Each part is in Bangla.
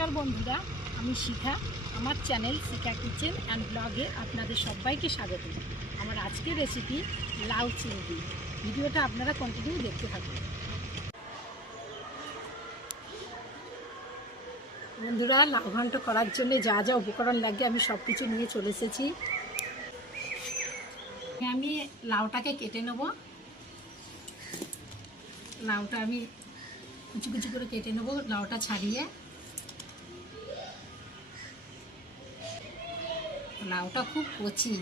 নমস্কার বন্ধুরা, আমি শিখা। আমার চ্যানেল শিখা কিচেন অ্যান্ড ব্লগে আপনাদের সবাইকে স্বাগত। আমার আজকের রেসিপি লাউ চিংড়ি। ভিডিওটা আপনারা কন্টিনিউ দেখতে থাকুন। বন্ধুরা, লাউ ঘন্ট করার জন্য যা যা উপকরণ লাগে আমি সব কিছু নিয়ে চলে এসেছি। আমি লাউটাকে কেটে নেব। লাউটা আমি কুচি কুচি করে কেটে নেব, লাউটা ছাড়িয়ে। লাউটা খুব কচি।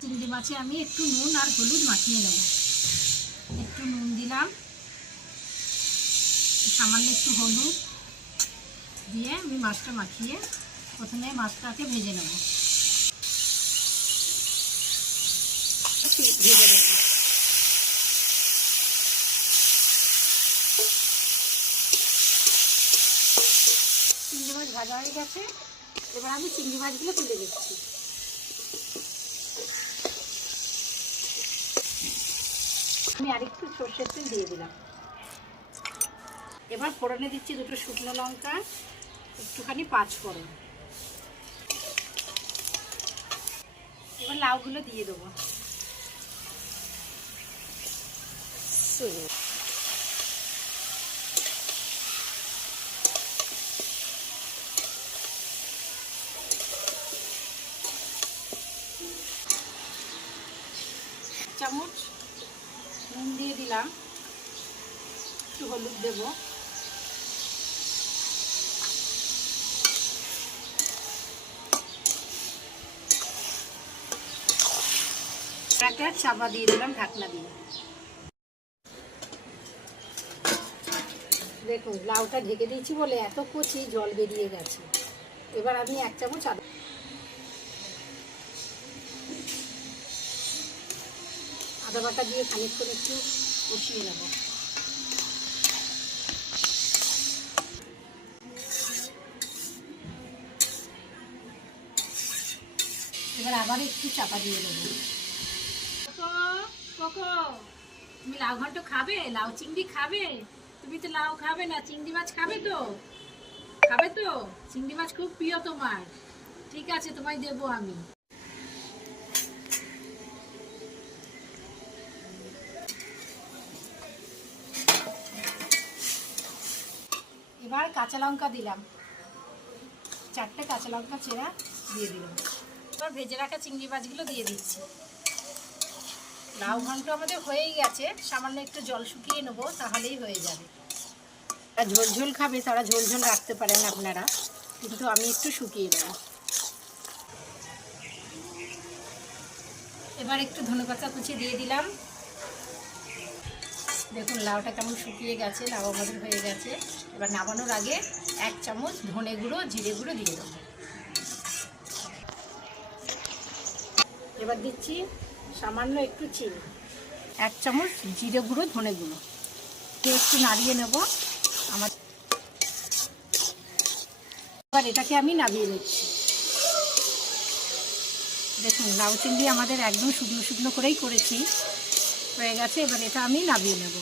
চিংড়ি মাছে আমি একটু নুন আর হলুদ মাখিয়ে নেব। একটু নুন দিলাম, সামান্য একটু হলুদ দিয়ে আমি মাছটা মাখিয়ে প্রথমে মাছটাকে ভেজে নেব। ভেজে নেব। চিংড়ি মাছ ভাজা হয়ে গেছে, এবার আমি চিংড়ি মাছগুলো তুলে দিচ্ছি। আমি আরেকটু সর্ষের তেল দিয়ে দিলাম। এবার ফোড়নে দিচ্ছি দুটো শুকনো লঙ্কা, একটুখানি পাঁচফোড়ন। এবার লাউগুলো দিয়ে দেবো। চামচ নুন দিয়ে দিলাম, একটু হলুদ দেব, একটা চাপা দিয়ে দিলাম ঢাকনা দিয়ে। দেখুন, লাউটা ঢেকে দিয়েছি বলে এত কচি জল বেরিয়ে গেছে। এবার আমি এক চামচ আদা বাটা দিয়ে খানিকক্ষণ একটু কষিয়ে নেব। এবার আবার একটু চাপা দিয়ে দেবো। তুমি লাউ ঘন্ট খাবে? লাউ চিংড়ি খাবে? তুমি তো লাউ খাবে না, চিংড়ি মাছ খাবে তো? খাবে তো? চিংড়ি মাছ খুব প্রিয় তোমার। ঠিক আছে, তোমায় দেবো আমি। এবার কাঁচা লঙ্কা দিলাম, 4টে কাঁচা লঙ্কা চেরা দিয়ে দিলাম। এবার ভেজে রাখা চিংড়ি মাছগুলো দিয়ে দিচ্ছি। লাউ ঘন্ট আমাদের হয়েই গেছে, সামান্য একটু জল শুকিয়ে নেবো, তাহলেই হয়ে যাবে। যারা ঝোল ঝোল খাবে তারা ঝোল ঝোল রাখতে পারেন আপনারা, কিন্তু আমি একটু শুকিয়ে নেব। এবার একটু ধনেপাতা কুচি দিয়ে দিলাম। দেখুন লাউটা কেমন শুকিয়ে গেছে, লাউ আমাদের হয়ে গেছে। এবার নামানোর আগে 1 চামচ ধনে গুঁড়ো জিরে গুঁড়ো দিয়ে দেবো। এবার দিচ্ছি সামান্য একটু চিনি, 1 চামচ জিরে গুঁড়ো ধনে গুঁড়ো দিয়ে একটু নাড়িয়ে নেব। এবার এটাকে আমি নামিয়ে নিচ্ছি। দেখুন লাউ চিংড়ি আমাদের একদম শুকনো শুকনো করেই করেছি, হয়ে গেছে। এবার এটা আমি নামিয়ে নেব।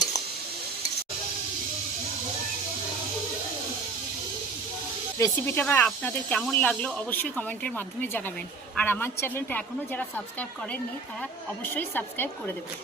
রেসিপিটা আপনাদের কেমন লাগলো অবশ্যই কমেন্টের মাধ্যমে জানাবেন। আর আমার চ্যানেলটা এখনও যারা সাবস্ক্রাইব করেননি তারা অবশ্যই সাবস্ক্রাইব করে দেবেন।